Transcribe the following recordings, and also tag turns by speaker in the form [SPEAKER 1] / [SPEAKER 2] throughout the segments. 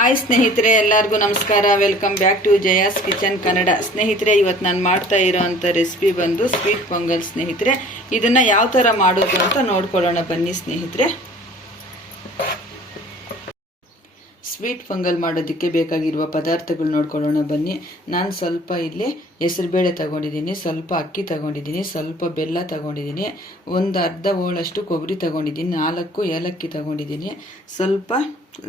[SPEAKER 1] Hi ಸ್ನೇಹಿತರೆ, ಎಲ್ಲರಿಗೂ ನಮಸ್ಕಾರ. Welcome back to Jaya's kitchen Kannada ಸ್ನೇಹಿತರೆ ಇವತ್ತು ನಾನು ಮಾಡ್ತಾ ಇರೋವಂಥ ರೆಸಿಪಿ ಬಂದು ಸ್ವೀಟ್ ಪೊಂಗಲ್ ಸ್ನೇಹಿತರೆ. ಇದನ್ನು ಯಾವ ಥರ ಮಾಡೋದು ಅಂತ ನೋಡ್ಕೊಳ್ಳೋಣ ಬನ್ನಿ ಸ್ನೇಹಿತರೆ. ಸ್ವೀಟ್ ಫಂಗಲ್ ಮಾಡೋದಕ್ಕೆ ಬೇಕಾಗಿರುವ ಪದಾರ್ಥಗಳು ನೋಡ್ಕೊಳ್ಳೋಣ, ಬನ್ನಿ. ನಾನು ಸ್ವಲ್ಪ ಇಲ್ಲಿ ಹೆಸರುಬೇಳೆ ತಗೊಂಡಿದ್ದೀನಿ, ಸ್ವಲ್ಪ ಅಕ್ಕಿ ತಗೊಂಡಿದ್ದೀನಿ, ಸ್ವಲ್ಪ ಬೆಲ್ಲ ತಗೊಂಡಿದ್ದೀನಿ, ಒಂದು ಅರ್ಧ ಹೋಳಷ್ಟು ಕೊಬ್ಬರಿ ತಗೊಂಡಿದ್ದೀನಿ, ನಾಲ್ಕು ಏಲಕ್ಕಿ ತಗೊಂಡಿದ್ದೀನಿ, ಸ್ವಲ್ಪ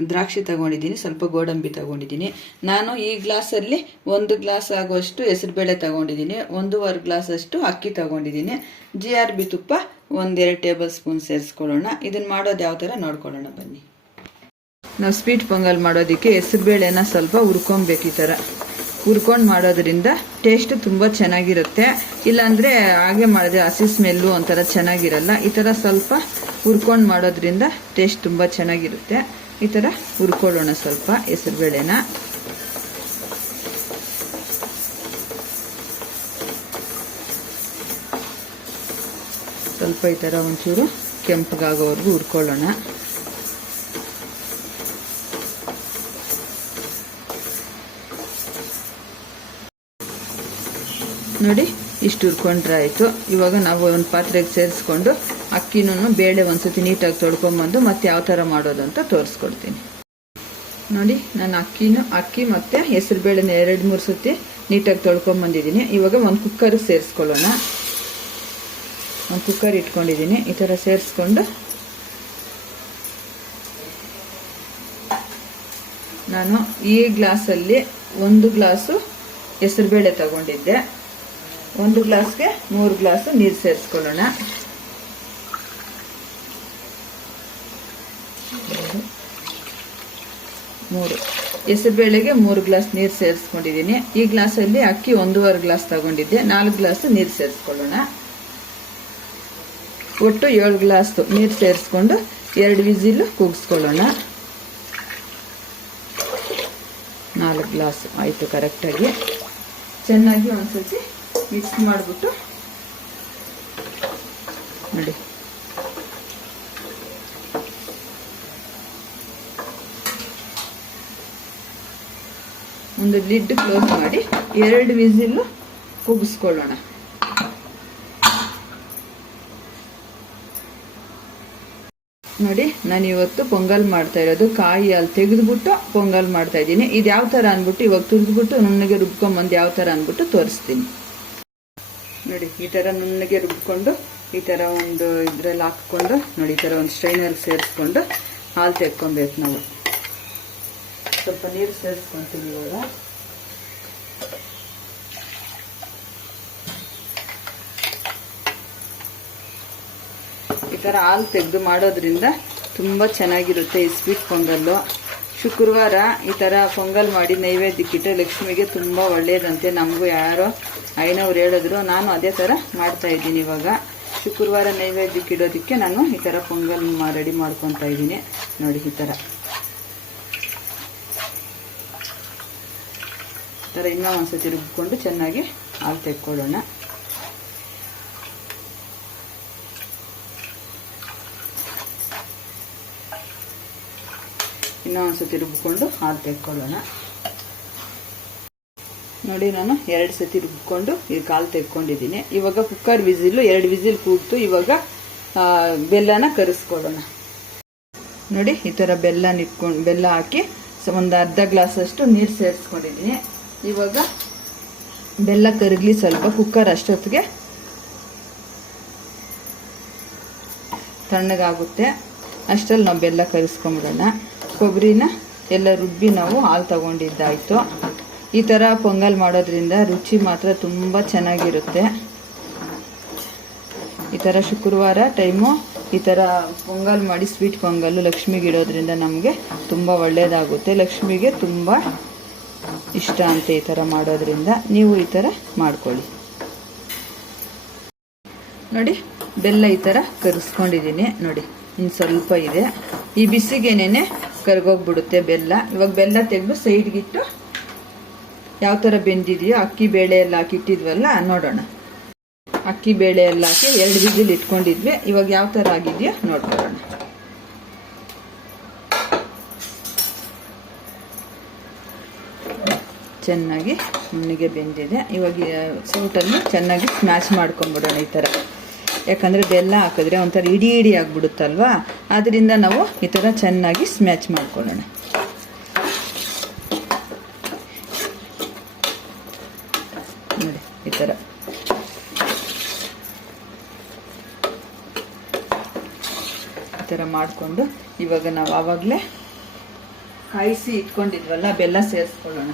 [SPEAKER 1] ದ್ರಾಕ್ಷಿ ತಗೊಂಡಿದ್ದೀನಿ, ಸ್ವಲ್ಪ ಗೋಡಂಬಿ ತಗೊಂಡಿದ್ದೀನಿ. ನಾನು ಈ ಗ್ಲಾಸಲ್ಲಿ ಒಂದು ಗ್ಲಾಸ್ ಆಗುವಷ್ಟು ಹೆಸರುಬೇಳೆ ತಗೊಂಡಿದ್ದೀನಿ, ಒಂದೂವರೆ ಗ್ಲಾಸಷ್ಟು ಅಕ್ಕಿ ತಗೊಂಡಿದ್ದೀನಿ. ಜಿ ಆರ್ ಬಿ ತುಪ್ಪ ಒಂದೆರಡು ಟೇಬಲ್ ಸ್ಪೂನ್ ಸೇರಿಸ್ಕೊಳ್ಳೋಣ. ಇದನ್ನು ಮಾಡೋದು ಯಾವ ಥರ ನೋಡ್ಕೊಳ್ಳೋಣ, ಬನ್ನಿ. ನಾವು ಸ್ವೀಟ್ ಪೊಂಗಲ್ ಮಾಡೋದಕ್ಕೆ ಹೆಸರುಬೇಳೆನ ಸ್ವಲ್ಪ ಹುರ್ಕೊಬೇಕು ಈ ಥರ. ಹುರ್ಕೊಂಡು ಮಾಡೋದ್ರಿಂದ ಟೇಸ್ಟ್ ತುಂಬ ಚೆನ್ನಾಗಿರುತ್ತೆ. ಇಲ್ಲಾಂದರೆ ಹಾಗೆ ಮಾಡಿದ್ರೆ ಹಸಿ ಸ್ಮೆಲ್ಲು ಒಂಥರ ಚೆನ್ನಾಗಿರಲ್ಲ. ಈ ಥರ ಸ್ವಲ್ಪ ಹುರ್ಕೊಂಡು ಮಾಡೋದ್ರಿಂದ ಟೇಸ್ಟ್ ತುಂಬ ಚೆನ್ನಾಗಿರುತ್ತೆ. ಈ ಥರ ಹುರ್ಕೊಳ್ಳೋಣ ಸ್ವಲ್ಪ ಹೆಸರುಬೇಳೆನ ಸ್ವಲ್ಪ ಈ ಥರ ಒಂಚೂರು ಕೆಂಪಗಾಗೋವರೆಗೂ ಹುರ್ಕೊಳ್ಳೋಣ. ನೋಡಿ, ಇಷ್ಟು ಹುರ್ಕೊಂಡ್ರೆ ಆಯಿತು. ಇವಾಗ ನಾವು ಒಂದು ಪಾತ್ರೆಗೆ ಸೇರಿಸ್ಕೊಂಡು ಅಕ್ಕಿನೂ ಬೇಳೆ ಒಂದ್ಸತಿ ನೀಟಾಗಿ ತೊಳ್ಕೊಂಬಂದು ಮತ್ತೆ ಯಾವ ಥರ ಮಾಡೋದು ಅಂತ ತೋರಿಸ್ಕೊಡ್ತೀನಿ. ನೋಡಿ, ನಾನು ಅಕ್ಕಿನೂ, ಅಕ್ಕಿ ಮತ್ತು ಹೆಸರು ಬೇಳೆನ ಎರಡು, ಮೂರು ಸತಿ ನೀಟಾಗಿ ತೊಳ್ಕೊಂಬಂದಿದ್ದೀನಿ. ಇವಾಗ ಒಂದು ಕುಕ್ಕರ್ ಸೇರಿಸ್ಕೊಳ್ಳೋಣ. ಒಂದು ಕುಕ್ಕರ್ ಇಟ್ಕೊಂಡಿದ್ದೀನಿ. ಈ ಥರ ಸೇರಿಸ್ಕೊಂಡು ನಾನು ಈ ಗ್ಲಾಸಲ್ಲಿ ಒಂದು ಗ್ಲಾಸು ಹೆಸರುಬೇಳೆ ತಗೊಂಡಿದ್ದೆ. ಒಂದು ಗ್ಲಾಸ್ಗೆ ಮೂರು ಗ್ಲಾಸ್ ನೀರು ಸೇರಿಸ್ಕೊಳ್ಳೋಣ. ಮೂರು. ಹೆಸರುಬೇಳೆಗೆ ಮೂರು ಗ್ಲಾಸ್ ನೀರು ಸೇರಿಸ್ಕೊಂಡಿದ್ದೀನಿ. ಈ ಗ್ಲಾಸಲ್ಲಿ ಅಕ್ಕಿ ಒಂದೂವರೆ ಗ್ಲಾಸ್ ತಗೊಂಡಿದ್ದೆ. ನಾಲ್ಕು ಗ್ಲಾಸ್ ನೀರು ಸೇರಿಸ್ಕೊಳ್ಳೋಣ. ಒಟ್ಟು ಏಳು ಗ್ಲಾಸ್ ನೀರು ಸೇರಿಸ್ಕೊಂಡು ಎರಡು ವಿಸಿಲು ಕೂಗಿಸ್ಕೊಳ್ಳೋಣ. ನಾಲ್ಕು ಗ್ಲಾಸ್ ಆಯಿತು ಕರೆಕ್ಟಾಗಿ. ಚೆನ್ನಾಗಿ ಒಂದ್ಸತಿ ಮಿಕ್ಸ್ ಮಾಡಿಬಿಟ್ಟು ನೋಡಿ. ಒಂದು ಲಿಡ್ ಕ್ಲೋಸ್ ಮಾಡಿ ಎರಡು ವಿಸಿಲ್ ಕೂಗಿಸ್ಕೊಳ್ಳೋಣ. ನೋಡಿ, ನಾನು ಇವತ್ತು ಪೊಂಗಲ್ ಮಾಡ್ತಾ ಇರೋದು. ಕಾಯಿ ಅಲ್ಲಿ ತೆಗೆದ್ಬಿಟ್ಟು ಪೊಂಗಲ್ ಮಾಡ್ತಾ ಇದ್ದೀನಿ. ಇದು ಯಾವ ಥರ ಅಂದ್ಬಿಟ್ಟು ಇವಾಗ ತುರಿದ್ಬಿಟ್ಟು ನುಣ್ಣಗೆ ರುಬ್ಕೊಂಬಂದು ಯಾವ ಥರ ಅಂದ್ಬಿಟ್ಟು ತೋರಿಸ್ತೀನಿ. ನೋಡಿ, ಈ ಥರ ನುಣ್ಣಗೆ ರುಬ್ಕೊಂಡು, ಈ ಥರ ಒಂದು ಇದ್ರಲ್ಲಿ ಹಾಕ್ಕೊಂಡು, ನೋಡಿ, ಈ ಥರ ಒಂದು ಸ್ಟ್ರೈನರ್ ಸೇರಿಸ್ಕೊಂಡು ಹಾಲು ತೆಕ್ಕೊಬೇಕು ನಾವು. ಸ್ವಲ್ಪ ನೀರು ಸೇರಿಸ್ಕೊಂತೀವಿ ಇವಾಗ. ಈ ಥರ ಹಾಲು ತೆಗೆದು ಮಾಡೋದ್ರಿಂದ ತುಂಬ ಚೆನ್ನಾಗಿರುತ್ತೆ ಈ ಸ್ವೀಟ್ ಪೊಂಗಲ್ಲು. ಶುಕ್ರವಾರ ಈ ಥರ ಪೊಂಗಲ್ ಮಾಡಿ ನೈವೇದ್ಯಕ್ಕಿಟ್ಟು ಲಕ್ಷ್ಮಿಗೆ ತುಂಬ ಒಳ್ಳೆಯದಂತೆ ನಮಗೂ ಯಾರೋ ಐನವ್ರು ಹೇಳಿದ್ರು, ನಾನು ಅದೇ ಥರ ಮಾಡ್ತಾ ಇದ್ದೀನಿ ಇವಾಗ. ಶುಕ್ರವಾರ ನೈವೇದ್ಯಕ್ಕೆ ಇಡೋದಕ್ಕೆ ನಾನು ಈ ಥರ ಪೊಂಗಲ್ ರೆಡಿ ಮಾಡ್ಕೊತಾ ಇದ್ದೀನಿ. ನೋಡಿ ಈ ಥರ ಈ ಥರ ಇನ್ನೂ ಒಂದ್ಸತಿ ರುಬ್ಕೊಂಡು ಚೆನ್ನಾಗಿ ಹಾಲು ತೆಕ್ಕೊಳ್ಳೋಣ. ಇನ್ನೂ ಒಂದ್ಸತಿ ರುಬ್ಕೊಂಡು ಹಾಲು ತೆಕ್ಕೊಳ್ಳೋಣ. ನೋಡಿ ನಾನು ಎರಡು ಸತಿ ರುಬ್ಕೊಂಡು ಈ ಕಾಲು ತೆಕ್ಕೊಂಡಿದ್ದೀನಿ. ಇವಾಗ ಕುಕ್ಕರ್ ವಿಸಿಲು, ಎರಡು ವಿಸಿಲ್ ಕೂಗ್ತು. ಇವಾಗ ಬೆಲ್ಲನ ಕರೆಸ್ಕೊಳ್ಳೋಣ. ನೋಡಿ, ಈ ಥರ ಬೆಲ್ಲ ನಿಟ್ಕೊಂಡು ಬೆಲ್ಲ ಹಾಕಿ ಒಂದು ಅರ್ಧ ಗ್ಲಾಸಷ್ಟು ನೀರು ಸೇರಿಸ್ಕೊಂಡಿದ್ದೀನಿ. ಇವಾಗ ಬೆಲ್ಲ ಕರಗಲಿ ಸ್ವಲ್ಪ, ಕುಕ್ಕರ್ ಅಷ್ಟೊತ್ತಿಗೆ ತಣ್ಣಗಾಗುತ್ತೆ. ಅಷ್ಟರಲ್ಲಿ ನಾವು ಬೆಲ್ಲ ಕರಿಸ್ಕೊಂಬಿಡೋಣ. ಕೊಬ್ಬರಿನ ಎಲ್ಲ ರುಬ್ಬಿ ನಾವು ಹಾಲು ತಗೊಂಡಿದ್ದಾಯಿತು. ಈ ಥರ ಪೊಂಗಲ್ ಮಾಡೋದ್ರಿಂದ ರುಚಿ ಮಾತ್ರ ತುಂಬ ಚೆನ್ನಾಗಿರುತ್ತೆ. ಈ ಥರ ಶುಕ್ರವಾರ ಟೈಮು ಈ ಥರ ಪೊಂಗಲ್ ಮಾಡಿ ಸ್ವೀಟ್ ಪೊಂಗಲ್ಲು ಲಕ್ಷ್ಮಿಗೆ ಇಡೋದ್ರಿಂದ ನಮಗೆ ತುಂಬ ಒಳ್ಳೆಯದಾಗುತ್ತೆ ಲಕ್ಷ್ಮಿಗೆ ತುಂಬ ಇಷ್ಟ ಅಂತ ಈ ಥರ ಮಾಡೋದ್ರಿಂದ ನೀವು ಈ ಥರ ಮಾಡ್ಕೊಳ್ಳಿ. ನೋಡಿ, ಬೆಲ್ಲ ಈ ಥರ ಕರಿಸ್ಕೊಂಡಿದ್ದೀನಿ. ನೋಡಿ ಇನ್ನು ಸ್ವಲ್ಪ ಇದೆ. ಈ ಬಿಸಿಗೇನೆ ಕರ್ಗೋಗ್ಬಿಡುತ್ತೆ ಬೆಲ್ಲ. ಇವಾಗ ಬೆಲ್ಲ ತೆಗೆದು ಸೈಡ್ಗಿಟ್ಟು ಯಾವ ಥರ ಬೆಂದಿದೆಯೋ ಅಕ್ಕಿ ಬೇಳೆ ಎಲ್ಲ ಹಾಕಿ ಇಟ್ಟಿದ್ವಲ್ಲ, ನೋಡೋಣ. ಅಕ್ಕಿ ಬೇಳೆ ಎಲ್ಲ ಹಾಕಿ ಎರಡು ವಿಜಿಲ್ ಇಟ್ಕೊಂಡಿದ್ವಿ. ಇವಾಗ ಯಾವ ಥರ ಆಗಿದೆಯೋ ನೋಡ್ಕೊಳ್ಳೋಣ. ಚೆನ್ನಾಗಿ ಮಣ್ಣಿಗೆ ಬೆಂದಿದೆ. ಇವಾಗ ಸೌಟನ್ನು ಚೆನ್ನಾಗಿ ಸ್ಮ್ಯಾಶ್ ಮಾಡ್ಕೊಂಬಿಡೋಣ ಈ ಥರ ಯಾಕಂದರೆ ಬೆಲ್ಲ ಹಾಕಿದ್ರೆ ಒಂಥರ ಇಡೀ ಇಡೀ ಆಗಿಬಿಡುತ್ತಲ್ವಾ? ಆದ್ದರಿಂದ ನಾವು ಈ ಥರ ಚೆನ್ನಾಗಿ ಸ್ಮ್ಯಾಚ್ ಮಾಡ್ಕೊಳ್ಳೋಣ. ನೋಡಿ, ಈ ಥರ ಈ ಥರ ಮಾಡಿಕೊಂಡು ಇವಾಗ ನಾವು ಆವಾಗಲೇ ಕಾಯಿಸಿ ಇಟ್ಕೊಂಡಿದ್ವಲ್ಲ, ಬೆಲ್ಲ ಸೇರಿಸ್ಕೊಳ್ಳೋಣ.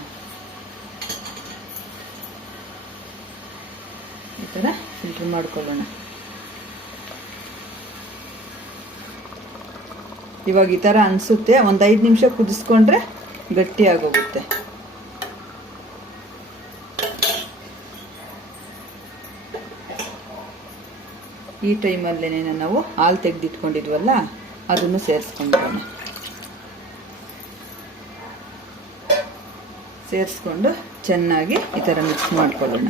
[SPEAKER 1] ಈ ಥರ ಫಿಲ್ಟರ್ ಮಾಡ್ಕೊಳ್ಳೋಣ. ಇವಾಗ ಈ ಥರ ಅನಿಸುತ್ತೆ. ಒಂದು ಐದು ನಿಮಿಷ ಕುದಿಸ್ಕೊಂಡ್ರೆ ಗಟ್ಟಿಯಾಗೋಗುತ್ತೆ. ಈ ಟೈಮಲ್ಲೇ ನಾವು ಹಾಲು ತೆಗೆದಿಟ್ಕೊಂಡಿದ್ವಲ್ಲ, ಅದನ್ನು ಸೇರಿಸ್ಕೊಂಡೋಣ ಸೇರಿಸ್ಕೊಂಡು ಚೆನ್ನಾಗಿ ಈ ಥರ ಮಿಕ್ಸ್ ಮಾಡ್ಕೊಳ್ಳೋಣ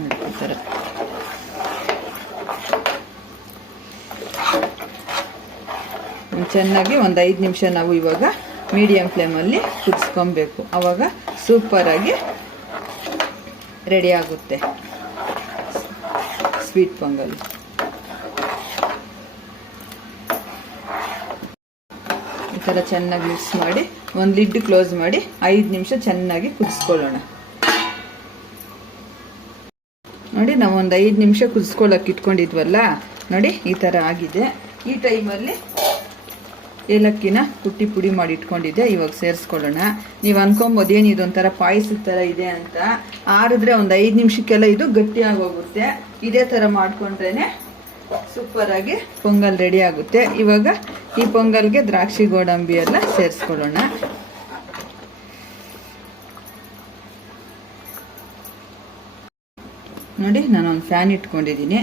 [SPEAKER 1] ನೋಡಿ, ಈ ಥರ ಚೆನ್ನಾಗಿ ಒಂದು ಐದು ನಿಮಿಷ ನಾವು ಇವಾಗ ಮೀಡಿಯಮ್ ಫ್ಲೇಮಲ್ಲಿ ಕುದಿಸ್ಕೊಬೇಕು. ಆವಾಗ ಸೂಪರಾಗಿ ರೆಡಿ ಆಗುತ್ತೆ. ಸ್ವೀಟ್ ಪೊಂಗಲ್ ಈ ಥರ ಚೆನ್ನಾಗಿ ಮಿಕ್ಸ್ ಮಾಡಿ ಒಂದು ಲಿಡ್ ಕ್ಲೋಸ್ ಮಾಡಿ ಐದು ನಿಮಿಷ ಚೆನ್ನಾಗಿ ಕುದಿಸ್ಕೊಳ್ಳೋಣ. ನೋಡಿ, ನಾವು ಒಂದು ಐದು ನಿಮಿಷ ಕುದಿಸ್ಕೊಳ್ಳೋಕೆ ಇಟ್ಕೊಂಡಿದ್ವಲ್ಲ? ನೋಡಿ, ಈ ಥರ ಆಗಿದೆ. ಈ ಟೈಮಲ್ಲಿ ಏಲಕ್ಕಿನ ಕುಟ್ಟಿ ಪುಡಿ ಮಾಡಿ ಇಟ್ಕೊಂಡಿದ್ದೆ, ಇವಾಗ ಸೇರಿಸ್ಕೊಳ್ಳೋಣ. ನೀವು ಅನ್ಕೊಬೋದು ಏನು ಇದೊಂಥರ ಪಾಯಸದ ಥರ ಇದೆ ಅಂತ. ಆರಿದ್ರೆ ಒಂದು ಐದು ನಿಮಿಷಕ್ಕೆಲ್ಲ ಇದು ಗಟ್ಟಿಯಾಗಿ ಹೋಗುತ್ತೆ ಇದೇ ಥರ ಮಾಡಿಕೊಂಡ್ರೇ ಸೂಪರಾಗಿ ಪೊಂಗಲ್ ರೆಡಿ ಆಗುತ್ತೆ. ಇವಾಗ ಈ ಪೊಂಗಲ್ಗೆ ದ್ರಾಕ್ಷಿ ಗೋಡಂಬಿ ಎಲ್ಲ ಸೇರಿಸ್ಕೊಳ್ಳೋಣ. ನೋಡಿ ನಾನು ಒಂದು ಫ್ಯಾನ್ ಇಟ್ಕೊಂಡಿದ್ದೀನಿ.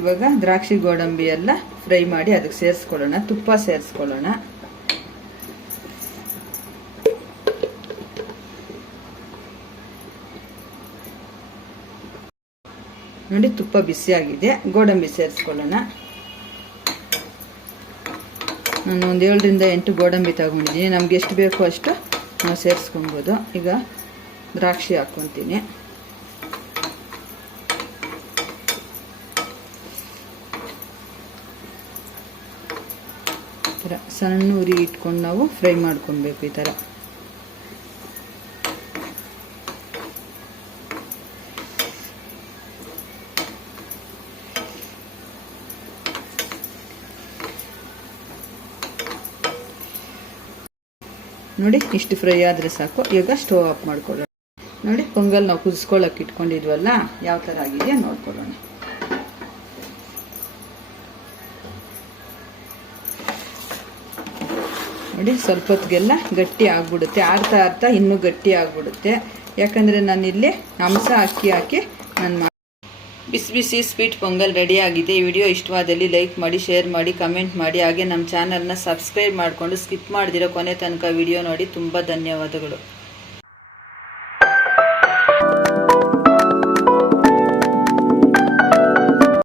[SPEAKER 1] ಇವಾಗ ದ್ರಾಕ್ಷಿ ಗೋಡಂಬಿ ಎಲ್ಲ ಫ್ರೈ ಮಾಡಿ ಅದಕ್ಕೆ ಸೇರಿಸ್ಕೊಳ್ಳೋಣ. ತುಪ್ಪ ಸೇರಿಸ್ಕೊಳ್ಳೋಣ. ನೋಡಿ, ತುಪ್ಪ ಬಿಸಿಯಾಗಿದೆ. ಗೋಡಂಬಿ ಸೇರಿಸ್ಕೊಳ್ಳೋಣ. ನಾನು ಒಂದು ಏಳರಿಂದ ಎಂಟು ಗೋಡಂಬಿ ತಗೊಂಡಿದ್ದೀನಿ. ನಮ್ಗೆ ಎಷ್ಟು ಬೇಕೋ ಅಷ್ಟು ನಾವು ಸೇರಿಸ್ಕೊಬೋದು. ಈಗ ದ್ರಾಕ್ಷಿ ಹಾಕ್ಕೊತೀನಿ. ಸಣ್ಣ ಉರಿ ಇಟ್ಕೊಂಡು ನಾವು ಫ್ರೈ ಮಾಡ್ಕೊಬೇಕು ಈ ಥರ. ನೋಡಿ, ಇಷ್ಟು ಫ್ರೈ ಆದರೆ ಸಾಕು. ಈಗ ಸ್ಟವ್ ಆಫ್ ಮಾಡ್ಕೊಳ್ಳೋಣ. ನೋಡಿ, ಪೊಂಗಲ್ ನಾವು ಕುದಿಸ್ಕೊಳ್ಳೋಕೆ ಇಟ್ಕೊಂಡಿದ್ವಲ್ಲ, ಯಾವ ಥರ ಆಗಿದೆಯಾ ನೋಡ್ಕೊಳ್ಳೋಣ. ನೋಡಿ ಸ್ವಲ್ಪ ಹೊತ್ತಿಗೆಲ್ಲ ಗಟ್ಟಿ ಆಗ್ಬಿಡುತ್ತೆ. ಆಡ್ತಾ ಆಡ್ತಾ ಇನ್ನೂ ಗಟ್ಟಿ ಆಗ್ಬಿಡುತ್ತೆ. ಯಾಕಂದರೆ ನಾನಿಲ್ಲಿ ಹಂಸ ಅಕ್ಕಿ ಹಾಕಿ ನಾನು ಬಿಸಿ ಬಿಸಿ ಸ್ವೀಟ್ ಪೊಂಗಲ್ ರೆಡಿ ಆಗಿದೆ. ಈ ವಿಡಿಯೋ ಇಷ್ಟವಾದಲ್ಲಿ ಲೈಕ್ ಮಾಡಿ, ಶೇರ್ ಮಾಡಿ, ಕಮೆಂಟ್ ಮಾಡಿ. ಹಾಗೆ ನಮ್ಮ ಚಾನಲ್ನ ಸಬ್ಸ್ಕ್ರೈಬ್ ಮಾಡಿಕೊಂಡು ಸ್ಕಿಪ್ ಮಾಡಿದಿರೋ ಕೊನೆ ತನಕ ವಿಡಿಯೋ ನೋಡಿ. ತುಂಬ ಧನ್ಯವಾದಗಳು.